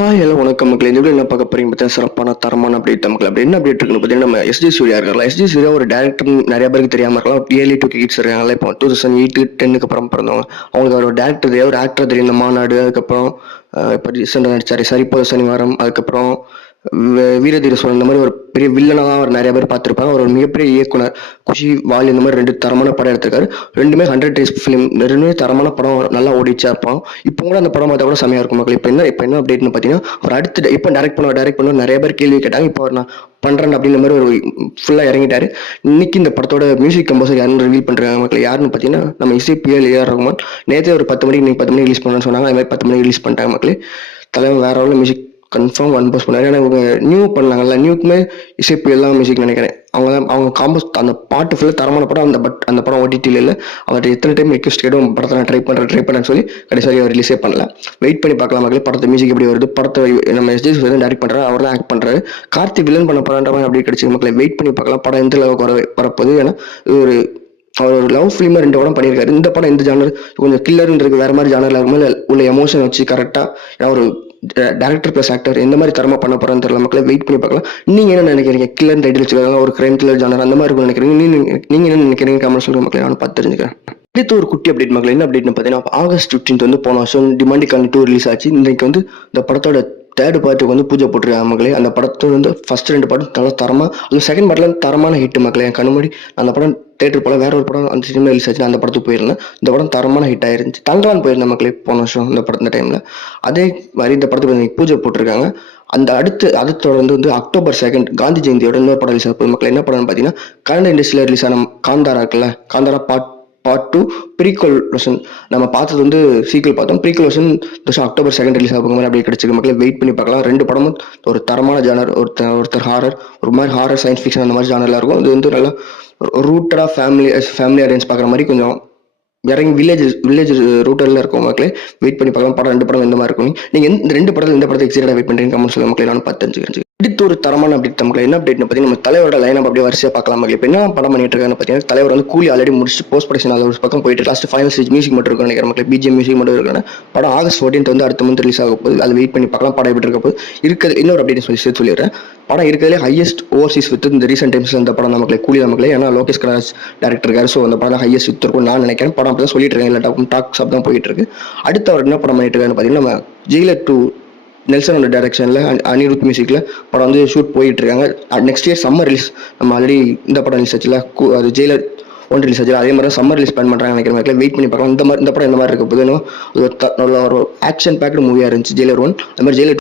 Hello வணக்கம் மக்களே. இந்த வீடியோ என்ன பார்க்க போறீங்க பார்த்தா சிறப்பான தரமான அப்டேட் மக்கள். அப்படி என்ன அப்டேட் இருக்குன்னு பார்த்தீங்கன்னா, நம்ம எஸ்ஜே சூர்யா இருக்கார்ல, எஸ்ஜே சூர்யா ஒரு டேரக்டர் நிறைய பேருக்கு தெரியாம இருக்கலாம். ஏர்லி 2K கிட்ஸ் இருக்காங்கல்ல, இப்போ 2008 10க்கு அப்புறம் பிறந்தவங்க, அவங்களுக்கு ஒரு டேரக்டர் தெரியும், ஒரு ஆக்டர் தெரியும். இந்த மாநாடு, அதுக்கப்புறம் இப்போ ரீசெண்டாக நடிச்சாரு சரிப்போத சனிவாரம், அதுக்கப்புறம் வீரதீர சோழன், இந்த மாதிரி ஒரு பெரிய வில்லனாக அவர் நிறைய பேர் பார்த்துருப்பாங்க. அவர் ஒரு மிகப்பெரிய இயக்குனர். குஷி வால் இந்த மாதிரி 2 தரமான படம் எடுத்திருக்காரு. ரெண்டுமே 100 டேஸ் ஃபிலிம், ரெண்டுமே தரமான படம், நல்லா ஓடிச்சா இருப்பான். இப்போ கூட அந்த படம் பார்த்தா கூட செமையா இருக்கும் மக்கள். இப்போ என்ன அப்டேட்னு பார்த்தீங்கன்னா, அவர் அடுத்து இப்போ டைரக்ட் பண்ண நிறைய பேர் கேள்வி கேட்டாங்க. இப்போ அவர் நான் பண்றேன் அப்படின்ற மாதிரி ஒரு ஃபுல்லா இறங்கிட்டாரு. இன்னைக்கு இந்த படத்தோட மியூசிக் கம்போசர் யாருன்னு ரிவீல் பண்றாங்க மக்கள். யாருன்னு பார்த்தீங்கன்னா, நம்ம இசைப்பியல் ஏஆர் ரகுமான். நேற்றே ஒரு 10 மணிக்கு, இன்னைக்கு 10 மணிக்கு ரிலீஸ் பண்ணணும்னு சொன்னாங்க. அது மாதிரி 10 மணிக்கு ரிலீஸ் பண்ணிட்டாங்க மக்களே. தலைவன் வேற லெவலில் மியூசிக் கன்ஃபார்ம் கம்போஸ் பண்ணாரு. ஏன்னா இவங்க நியூ பண்ணாங்கல்ல, நியூக்குமே இசைப்பியல் தான் மியூசிக் நினைக்கிறேன். அவங்க காம்போஸ் அந்த பாட்டு ஃபுல்லாக தரமான படம். அந்த படம் ஓடிடியில் இல்லை. அவர் எத்தனை டைம் ரெக்வஸ்ட் கேட்டும் படத்தை நான் ட்ரை பண்ணுறேன்னு சொல்லி கடைசி அவர் ரிலீஸே பண்ணல. வெயிட் பண்ணி பார்க்கலாம் மக்களே. படத்தை மியூசிக் எப்படி வருது, படத்தை நம்ம எஸ்ஜே சூர்யா டைரக்ட் பண்ணுறாரு, அவர் தான் ஆக்ட் பண்ணுறாரு. கார்த்தி வில்லன் பண்ண போறான்ற மாதிரி அப்படி கிடைச்சி மக்களை. வெயிட் பண்ணி பார்க்கலாம் படம் எந்த அளவுக்கு வரப்போகுது. ஏன்னா ஒரு அவர் ஒரு லவ் ஃபிலிமாக 2 படம் பண்ணியிருக்காரு. இந்த படம் இந்த ஜானர் கொஞ்சம் கில்லர்ன்றது வேற மாதிரி ஜானரில் இருக்கும்போது உள்ள எமோஷன் வச்சு கரெக்டாக, ஏன்னா ஒரு டேரக்டர் பிளஸ் ஆக்டர் எந்த மாதிரி தரமா பண்ண போறான்னு தெரியல மக்களை. வெயிட் பண்ணி பார்க்கலாம். நீங்க என்ன நினைக்கிறீங்க? கில்லர் டைட்டில் வச்சுருக்காங்க, ஒரு கிரைம் கில்லர் ஜானர் அந்த மாதிரி இருக்கும் நினைக்கிறீங்க. நீங்க என்ன நினைக்கிறீங்க? கமெண்ட் சொல்லுங்க மக்களை, நான் பார்த்து தெரிஞ்சுக்கிறேன். அடுத்து ஒரு குட்டி அப்டேட் மக்கள். என்ன அப்டேட்னு பார்த்தீங்கன்னா, ஆகஸ்ட் 15 வந்து போன வருஷம் டிமாண்டிகான் 2 ரிலீஸ் ஆச்சு. இன்னைக்கு வந்து இந்த படத்தோட தேர்ட் பார்ட்டுக்கு வந்து பூஜை போட்டிருக்காங்க மக்களே. அந்த படத்தோட வந்து ஃபர்ஸ்ட் 2 படம் நல்லா தரமா, அது செகண்ட் பார்ட்ல தரமான ஹிட் மக்களே. என் கண்ணு முன்னாடி அந்த படம் தேட்டர் போல வேற ஒரு படம் அந்த சினிமா ரிலீஸ் ஆச்சு, அந்த படத்துக்கு போயிருந்தேன். இந்த படம் தரமான ஹிட் ஆயிருந்துச்சு. தங்கலான் போயிருந்தேன் மக்களே போன வருஷம் இந்த டைம்ல. அதே மாதிரி இந்த படத்துக்கு பூஜை போட்டிருக்காங்க. அதை தொடர்ந்து வந்து October 2 காந்தி ஜெயந்தியோட இன்னொரு படம் ரிலீஸ் ஆகும் மக்கள். என்ன படம்னு பார்த்தீங்கன்னா, கன்னட இண்டஸ்ட்ரியில் ரிலீஸ் ஆன காந்தாரா இருக்குல்ல, காந்தாரா பார்ட் 2 ப்ரீக்வல் வெர்ஷன். நம்ம பார்த்தது வந்து சீக்கிரம் பார்த்தோம். ப்ரீக்வல் வெர்ஷன் October 2 ரிலீஸ் ஆகும் மாதிரி அப்படியே கிடைச்சிருக்கு மக்களை. வெயிட் பண்ணி பார்க்கலாம். 2 படமும் ஒரு தரமான ஜானர். ஒருத்தர் ஹாரர், ஒரு மாதிரி ஹாரர் சயின்ஸ் ஃபிக்ஷன் அந்த மாதிரி ஜானர்ல இருக்கும். இது வந்து நல்லா ரூட்டடா ஃபேமிலி ஆடியன்ஸ் பார்க்குற மாதிரி கொஞ்சம் இறங்கி வில்லேஜ் ரூட்டர்ல இருக்கும் மக்களே. வெயிட் பண்ணி பார்க்கலாம். படம் 2 படம் இந்த மாதிரி இருக்கும். நீங்க இந்த 2 படத்தில் இந்த படத்தை எக்ஸைட்டா வெயிட் பண்றீங்க கமெண்ட் சொல்லுங்க மக்களே, நான் பார்த்து தெரிஞ்சுக்கிறேன். அடுத்து ஒரு தரமான அப்டேட் மக்களே. என்ன அப்டேட்னு பார்த்தீங்கன்னா, நம்ம தலைவரோட லைன் அப்படியே வரிசையா பார்க்கலாம் மக்களே. இப்போ என்ன படம் பண்ணிட்டு இருக்கான்னு பார்த்தீங்கன்னா, தலைவர் வந்து கூலி ஆல்ரெடி முடிச்சு போஸ்ட் ப்ரொடக்ஷன் ஒரு பக்கம் போயிட்டு லாஸ்ட் ஃபைனல் ஸ்டேஜ் மியூசிக் மட்டும் இருக்கும் நினைக்கிற மக்களே. பிஜிஎம் மியூசிக் மட்டும் இருக்கான படம் ஆகஸ்ட் 14 வந்து அடுத்த மந்த் ரிலீஸ் ஆக போகுது. அது வெயிட் பண்ணி பார்க்கலாம். படம் எப்படி இருக்க போகுது இருக்கிறது. இன்னொரு அப்டேட் சொல்லிடுறேன். படம் இருக்கிறதுலே ஹையஸ்ட் ஓவர்சீஸ் வித் இந்த ரீசெண்ட் டைம்ஸ்ல இந்த படம் நமக்கு கூலி நமக்கு. ஏன்னா லோகேஷ் கனராஜ் டேரக்டர் இருக்காரு. ஸோ அந்த படம் ஹையஸ்ட் வித் இருக்கும் நான் நினைக்கிறேன். படம் அப்படி தான் சொல்லிட்டு இருக்கேன். இல்லை டாக்ஸ் தான் போயிட்டு இருக்கு. அடுத்து அவர் என்ன படம் பண்ணிட்டு இருக்காருன்னு பார்த்தீங்கன்னா, நம்ம ஜெயிலர் 2 நெல்சனோட டைரக்ஷன்ல அனிருத் மியூசிக்ல படம் வந்து ஷூட் போயிட்டு இருக்காங்க. Next year summer release. நம்ம ஆல்ரெடி இந்த படம் ரிலீஸ் ஆச்சுல, அது ஜெயிலர் 1 ரிலீஸ் ஆச்சு. அதே மாதிரி சம்மர் ரிலீஸ் பிளான் பண்றாங்க நினைக்கிற மாதிரி. வெயிட் பண்ணி பார்க்கலாம். இந்த படம் இந்த மாதிரி இருக்க போது ஒரு ஆக்ஷன் பேக்டு மூவியா இருந்துச்சு ஜெயிலர் 1. அது மாதிரி ஜெயிலர்